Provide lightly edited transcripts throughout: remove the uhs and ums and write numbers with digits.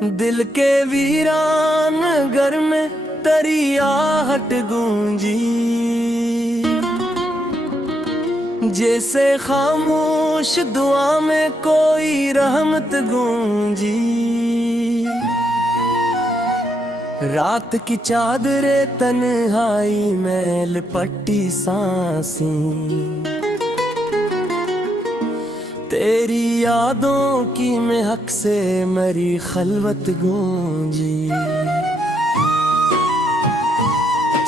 दिल के वीरान घर में तेरी आहट गूंजी, जैसे खामोश दुआ में कोई रहमत गूंजी। रात की चादरे तन्हाई में लिपटी सांसें, तेरी यादों की महक से मेरी खलवत गूंजी।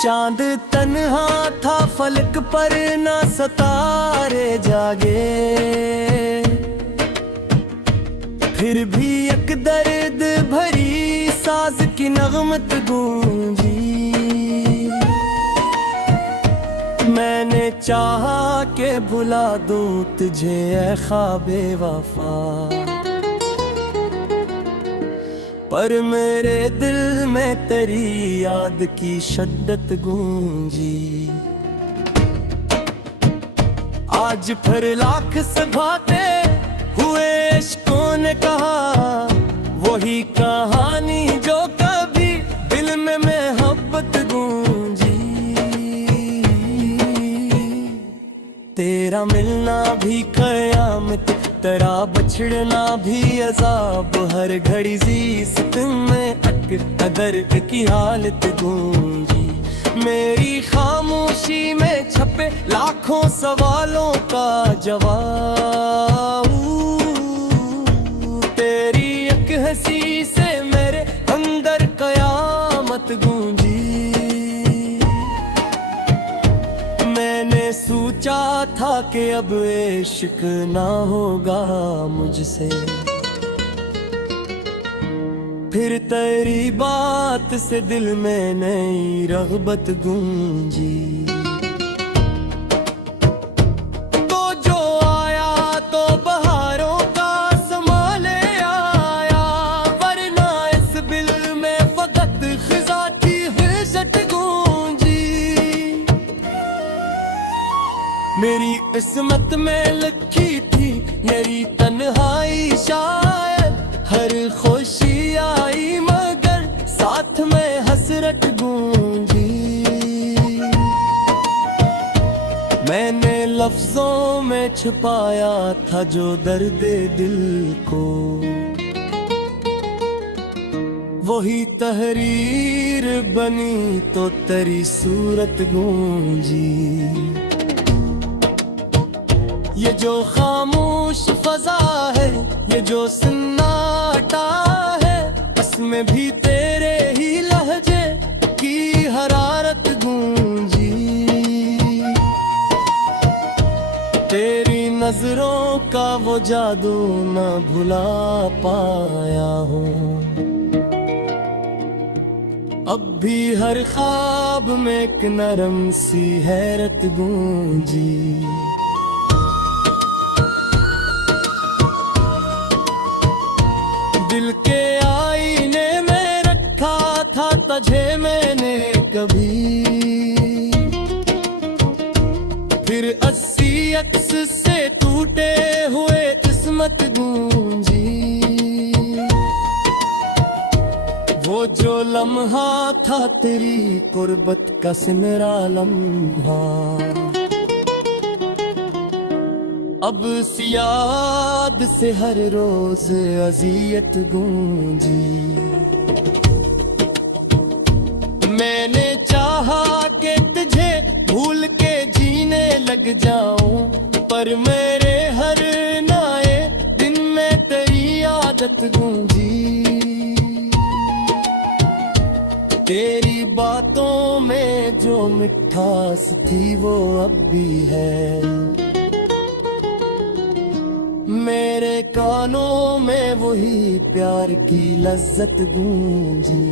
चांद तन्हा था फलक पर ना सितारे जागे, फिर भी एक दर्द भरी साज की नगमत गूंजी। मैंने चाहा के भुला दूं तुझे ऐ ख्वाबे वफा, पर मेरे दिल में तेरी याद की शिद्दत गूंजी। आज फिर लाख से बाते हुए इश्कों ने कहा, वही कहानी जो कभी दिल में मोहब्बत गूंजी। तेरा मिलना भी कयामत, तेरा बछड़ना भी अजाब, हर घड़ी ज़िस्त में कदर की हालत गूंजी। मेरी खामोशी में छपे लाखों सवालों का जवाब, तेरी एक हंसी से मेरे अंदर कयामत गूंजी। मैंने सोचा था कि अब इश्क ना होगा मुझसे, फिर तेरी बात से दिल में नई रग़बत गूंजी। तो जो आया तो बहारों का समा ले आया, वरना इस दिल में फकत ख़िज़ा की हिज़्ज़त गूंजी। मेरी किस्मत में लिखी थी मेरी तन्हाई, शायद हर खुशी आई मगर साथ में हसरत गूंजी। मैंने लफ्जों में छुपाया था जो दर्द दिल को, वही तहरीर बनी तो तेरी सूरत गूंजी। ये जो खामोश फजा है, ये जो सन्नाटा है, उसमें भी तेरे ही लहजे की हरारत गूंजी। तेरी नजरों का वो जादू न भुला पाया हूँ, अब भी हर ख्वाब में एक नरम सी हैरत गूंजी। दिल के आईने में रखा था तुझे मैंने कभी, फिर 80 अक्स से टूटे हुए किस्मत गूंजी। वो जो लम्हा था तेरी कुर्बत का सिमरा लम्हा, अब उस याद से हर रोज अज़ियत गूंजी। मैंने चाहा कि तुझे भूल के जीने लग जाऊं, पर मेरे हर नए दिन में तेरी आदत गूंजी। तेरी बातों में जो मिठास थी वो अब भी है, मेरे कानों में वही प्यार की लज्जत गूंजी।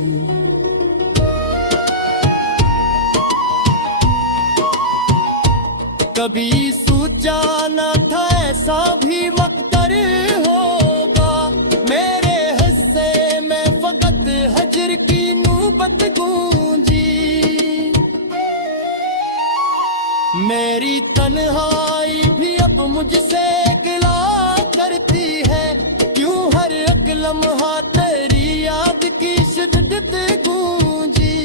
कभी सोचा न था ऐसा भी मकदर होगा, मेरे हिस्से में फकत हजर की नौबत गूंजी। मेरी तन्हाई भी अब मुझसे गिला करती है, क्यों हर एक लम्हा तेरी याद की शिद्दत गूंजी।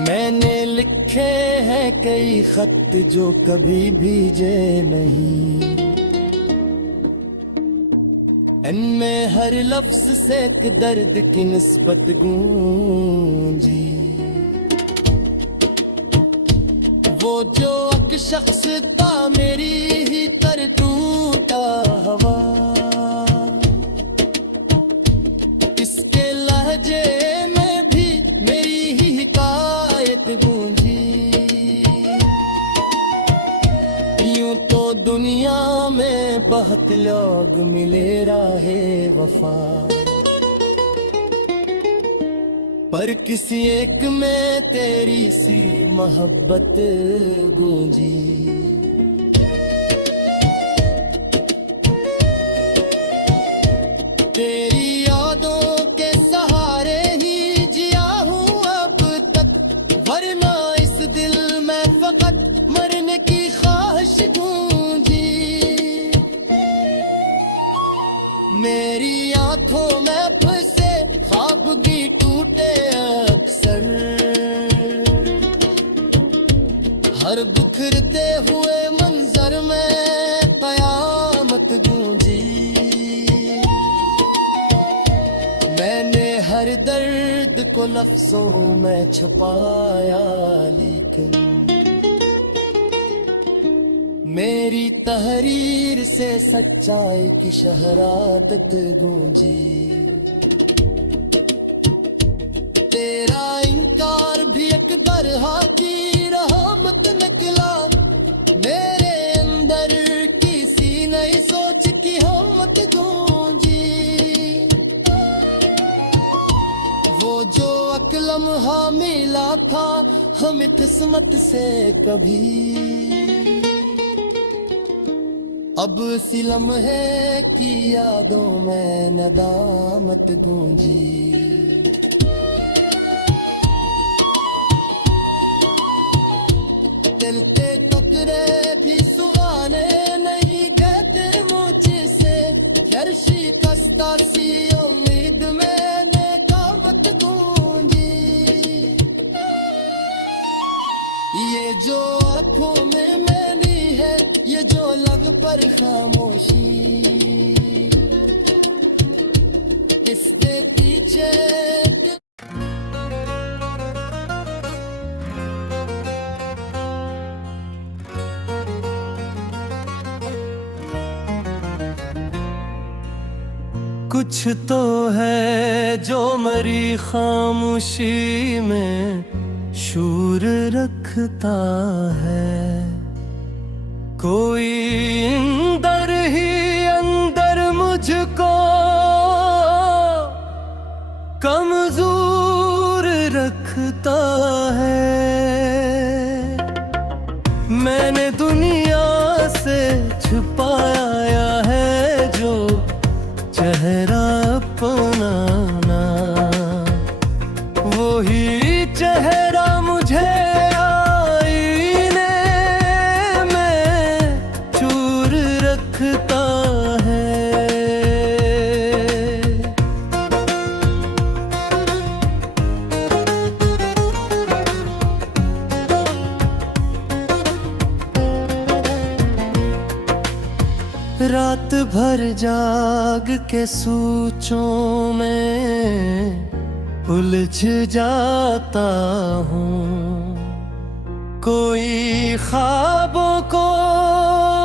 मैंने लिखे हैं कई खत जो कभी भीजे नहीं, इनमें हर लफ्ज से एक दर्द की निस्बत गूंजी। वो जो एक शख्स था मेरी ही कर टूटा हवा, इसके लहजे में भी मेरी ही हिकायत गूंजी। यूं तो दुनिया में बहुत लोग मिले राहे वफा, पर किसी एक में तेरी सी मोहब्बत गूंजी। तेरी यादों के सहारे ही जिया हूँ अब तक, वरना इस दिल में फकत मरने की ख्वाहिश गूंजी। मेरी आंखों में फंसे ख्वाब भी टूटे अक्सर, हर बिखरते हुए मंजर में कयामत गूंजी। मैंने हर दर्द को लफ्जों में छुपाया, लेकिन मेरी तहरीर से सच्चाई की शहरादत गूंजी। तेरा इनकार भी एक बरहा की रहमत निकला, मेरे अंदर किसी नई सोच की हिम्मत गूंजी। वो जो एक लम्हा मिला था हमें किस्मत से कभी, अब इसी लम्हे की यादों में नदामत गूंजी। दिल के टुकड़े भी सुहाने नहीं गए मुझसे, हर शिकस्ता सी उम्मीद मैंने कामत गूंजी। ये जो आँखों में मैली है, ये जो लग पर खामोशी, इसके पीछे कुछ तो है जो मरी खामोशी में शूर रखता है। कोई अंदर ही अंदर मुझको कमजोर रखता है। मैंने दुनिया से छुपाया है जो चेहरा अपनाना, वही चेहरा मुझे आईने में चूर रखता है। रात भर जाग के सोचों में उलझ जाता हूँ, कोई ख्वाबों को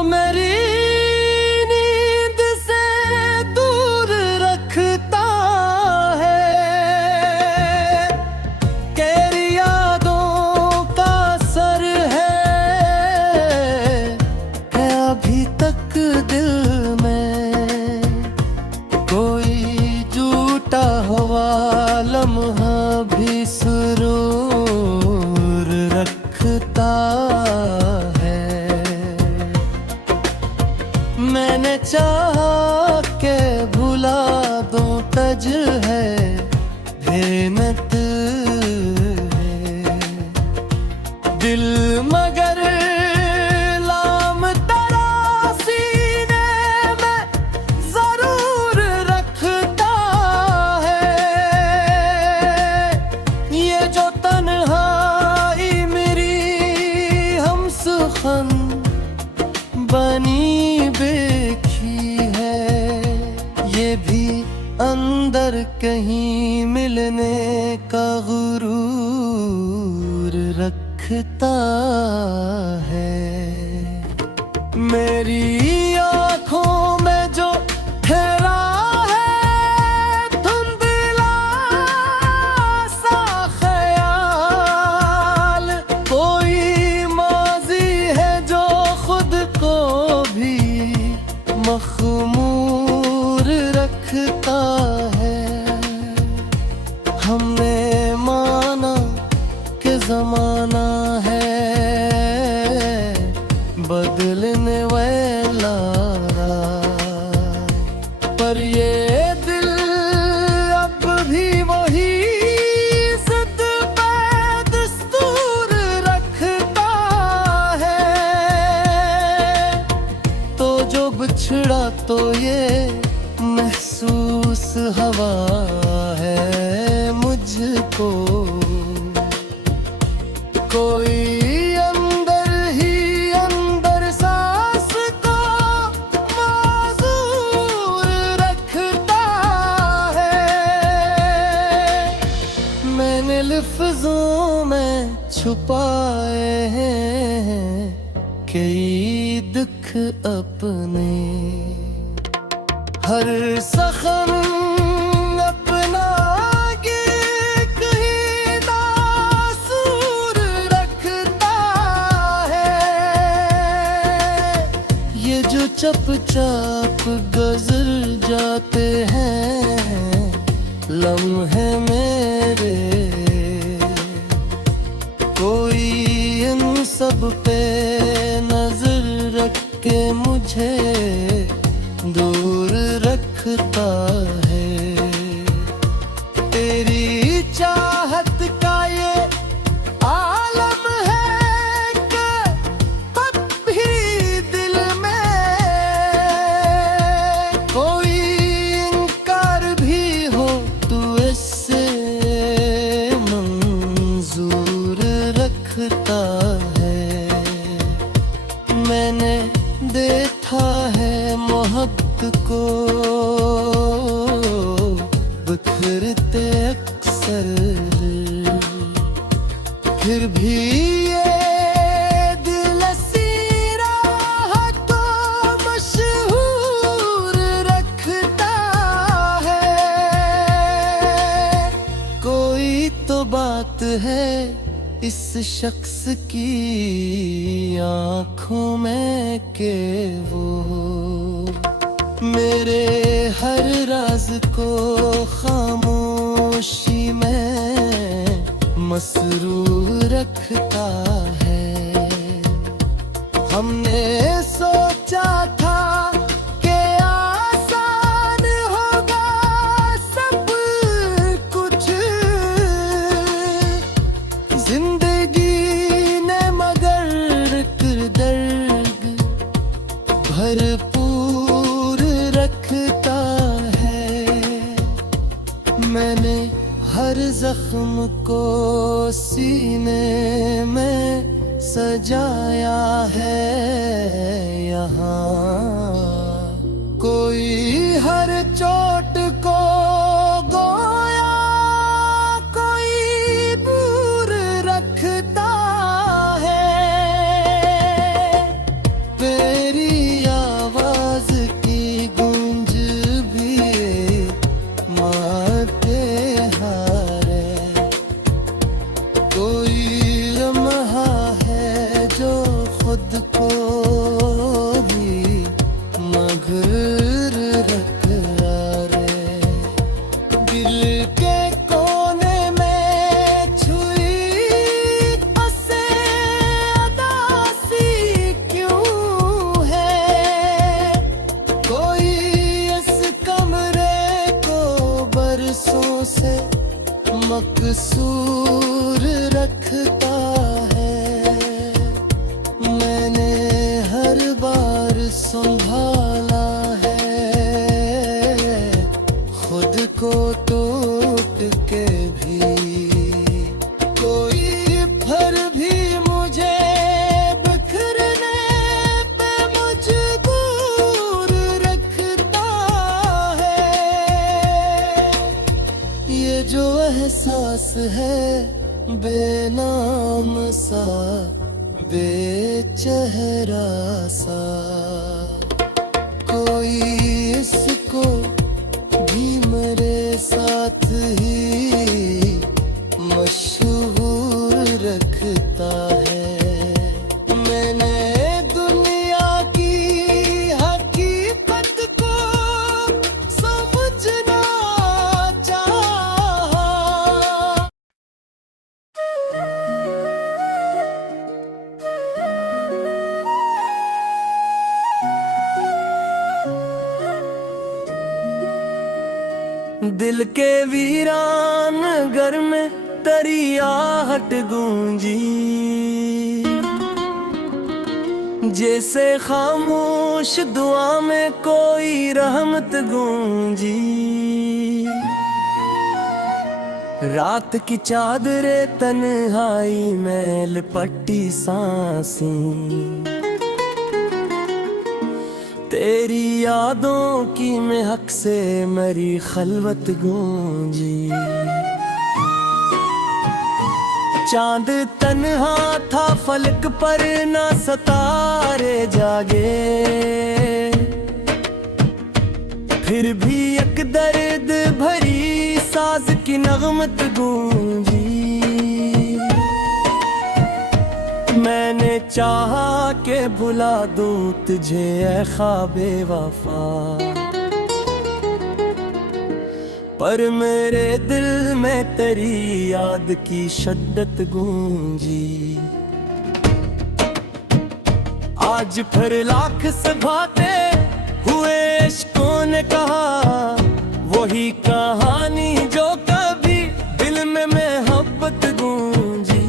मेरी नींद से दूर रखता है। तेरी यादों का असर है अभी तक दिल में, कोई झूठा हुआ लम्हा भी सुरूर रखता है। मैंने चाहा के भुला दूं तज है बेनत है दिल, मगर लाम तेरा सीने में जरूर रख मिलने का गुरूर रखता है। मेरी आँखों में जो ठहरा है धुंधला सा ख्याल, कोई माजी है जो खुद को भी मखमूर रखता है। हमने माना कि ज़माना है बदलने वाला, पर ये दिल अब भी वही ज़िद पे दस्तूर रखता है। तो जो बिछड़ा तो ये महसूस हवा है मुझको, कोई अंदर ही अंदर सांस को माजूर रखता है। मैंने लफ्ज़ों में छुपाए हैं कई दुख अपने, हर सखन अपना ये कहीं नासूर रखता है। ये जो चुपचाप गुजर जाते हैं लम्हे मेरे, कोई इन सब पे नजर रख के मुझे दूर रखता है। तेरी चाहत का ये आलम है कि तब भी दिल में कोई इनकार भी हो तू इससे मंजूर रखता है। मैंने देखा है मोहब्बत को बिखरते अक्सर, फिर भी ये दिल सीरा को मशहूर रखता है। कोई तो बात है इस शख्स की आँखों में के वो मेरे हर राज को खामोशी में मसरूर रखता है। हमने सोचा था कि आसान होगा सब कुछ, जिंदगी ने मगर दर्द भरपूर रखता है। मैंने हर जख्म को सीने में सजाया है यहाँ, कोई हर चोट को गोया कोई दूर रखता है। तेरी आवाज की गूंज भी मारते हारे, कोई लम्हा है जो खुद को भी मगर रख रे। दिल के कोने में छुई बसे अदासी क्यों है, कोई इस कमरे को बरसों से मकसूर रखता है। मैंने हर बार संभाला है खुद को टूट के भी, कोई फिर भी मुझे बिखरने पे मजबूर रखता है। ये जो एहसास है बेनाम सा, बेचेहरा सा, कोई इसको भी मेरे साथ ही मशहूर रखता है। मैंने दुनिया की हकीकत को समझना चाहा। दिल के वीरान घर में तेरी आहट गूंजी, जैसे खामोश दुआ में कोई रहमत गूंजी। रात की चादरे तन्हाई में लिपटी सांसें, तेरी यादों की महक से मेरी खलवत गूंजी। चांद तन्हा था फलक पर ना सितारे जागे, फिर भी एक दर्द भरी साज की नगमत गूंजी। मैंने चाहा के भुला दूं तुझे ऐ ख्वाबे वफा, पर मेरे दिल में तेरी याद की शद्दत गूंजी। आज फिर लाख सभाते हुए इश्कों ने कहा, वही कहानी जो कभी दिल में मोहब्बत गूंजी।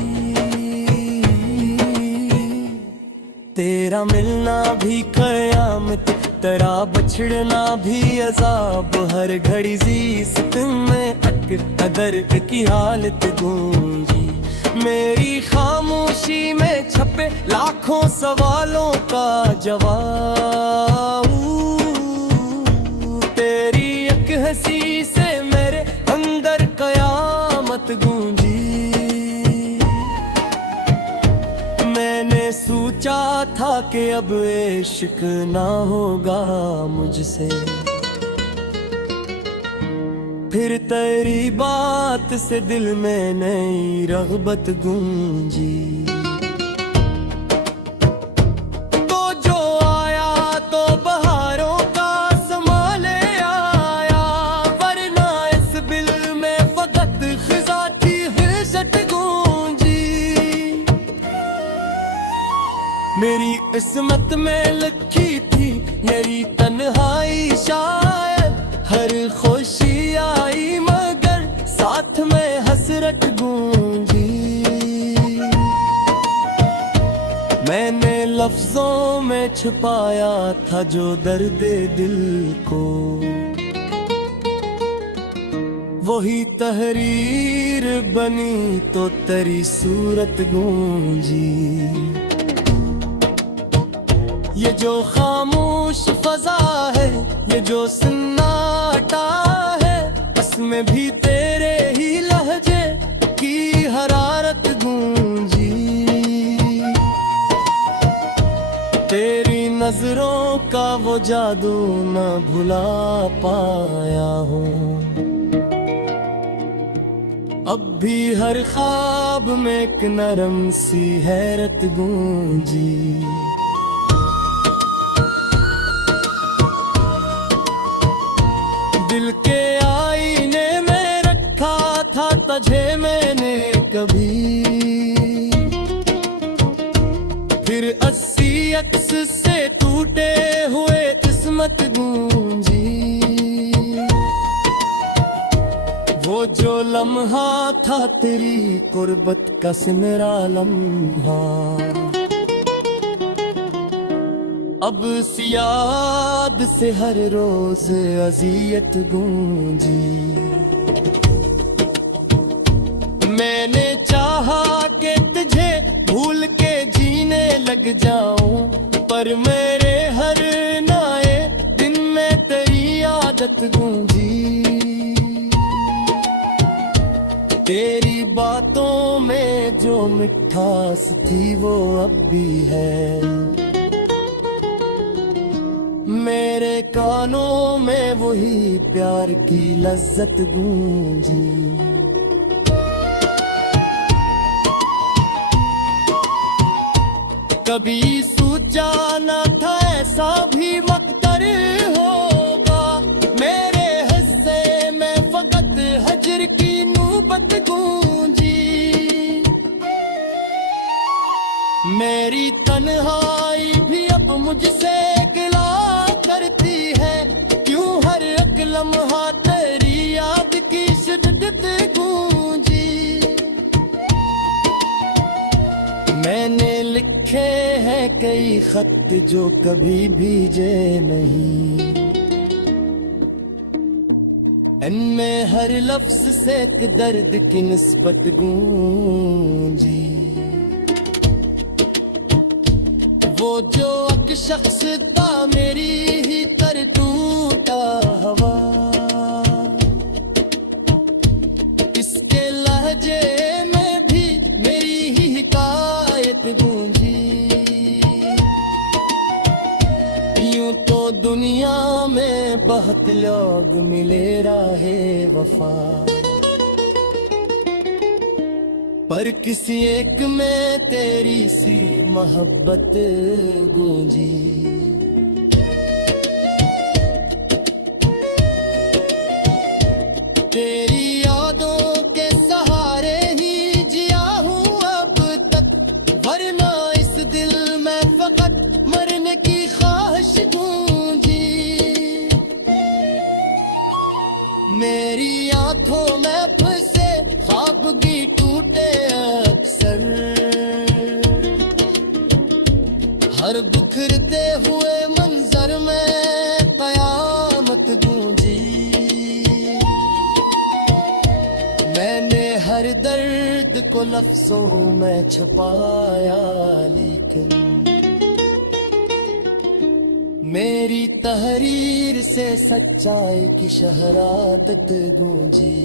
तेरा मिलना भी कयामत, तेरा बछड़ना भी अजाब, हर घड़ी ज़ीस्त में अदर की हालत गूंजी। मेरी खामोशी में छपे लाखों सवालों का जवाब, तेरी एक हंसी से मेरे अंदर कयामत गूंजी। मैंने सोचा था कि अब इश्क ना होगा मुझसे, फिर तेरी बात से दिल में नई रग़बत गूंजी। तो जो आया तो बहारों का समा ले आया, वरना इस दिल में फकत ख़िज़ा की हिज़्ज़त गूंजी। मेरी किस्मत में लिखी थी मेरी तन्हाई, शायद हर खुशी आई मगर साथ में हसरत गूंजी। मैंने लफ्जों में छुपाया था जो दर्द दिल को, वही तहरीर बनी तो तेरी सूरत गूंजी। ये जो खामोश फजा है, ये जो सन्नाटा है, उसमें भी तेरे ही लहजे की हरारत गूंजी। तेरी नजरों का वो जादू न भुला पाया हूँ, अब भी हर ख्वाब में एक नरम सी हैरत गूंजी। दिल के आईने में रखा था तुझे मैंने कभी, फिर 80 अक्स से टूटे हुए किस्मत गूंजी। वो जो लम्हा था तेरी कुर्बत का सिमरा लम्हा, अब इस याद से हर रोज अजियत गूंजी। मैंने चाहा कि तुझे भूल के जीने लग जाऊं, पर मेरे हर नए दिन में तेरी आदत गूंजी। तेरी बातों में जो मिठास थी वो अब भी है, मेरे कानों में वही प्यार की लज्जत गूंजी। कभी सोचा न था ऐसा भी मकदर होगा, मेरे हिस्से में फकत हजर की नूबत गूंजी। मेरी तन्हाई भी अब मुझसे गिला करती है, क्यों हर एक लम्हा तेरी याद की शिद्दत गूंजी। मैंने लिखे हैं कई खत जो कभी भीजे नहीं, इनमें हर लफ्ज से एक दर्द की निस्बत गूंजी। वो जो एक शख्स था मेरी ही तर टूटा हवा, इसके लहजे में भी मेरी ही हिकायत गूंजी। यूं तो दुनिया में बहुत लोग मिले राहे वफा, पर किसी एक में तेरी सी मोहब्बत गूंजी। तेरी यादों के सहारे ही जिया हूँ अब तक, वरना इस दिल में फकत मरने की ख्वाहिश गूंजी। मेरी आंखों में फंसे ख्वाब की टूटे अक्सर, हर बिखरते हुए मंजर में कयामत गूंजी। मैंने हर दर्द को लफ्जों में छुपाया, लेकिन मेरी तहरीर से सच्चाई की शहरादत गूंजी।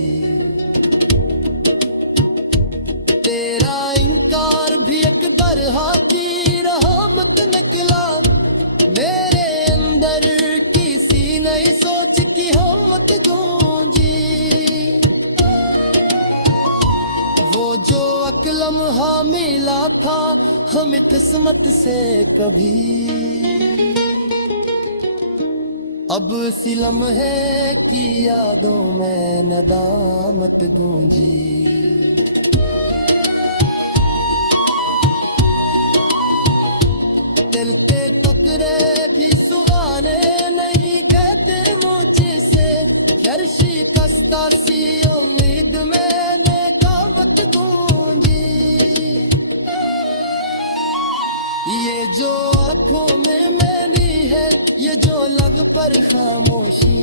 तेरा इनकार भी एक बरहा की रहमत निकला, मेरे अंदर किसी नई सोच की हिम्मत गूंजी। वो जो एक लम्हा मिला था हमें किस्मत से कभी, अब इसी लम्हे की यादों में नदामत गूंजी। दिल के टुकड़े भी सुहाने नहीं गए मुझसे, हर शिकस्ता सी उम्मीद मैंने दावत गूंजी। ये जो आँखों में मैली है, ये जो लग पर खामोशी,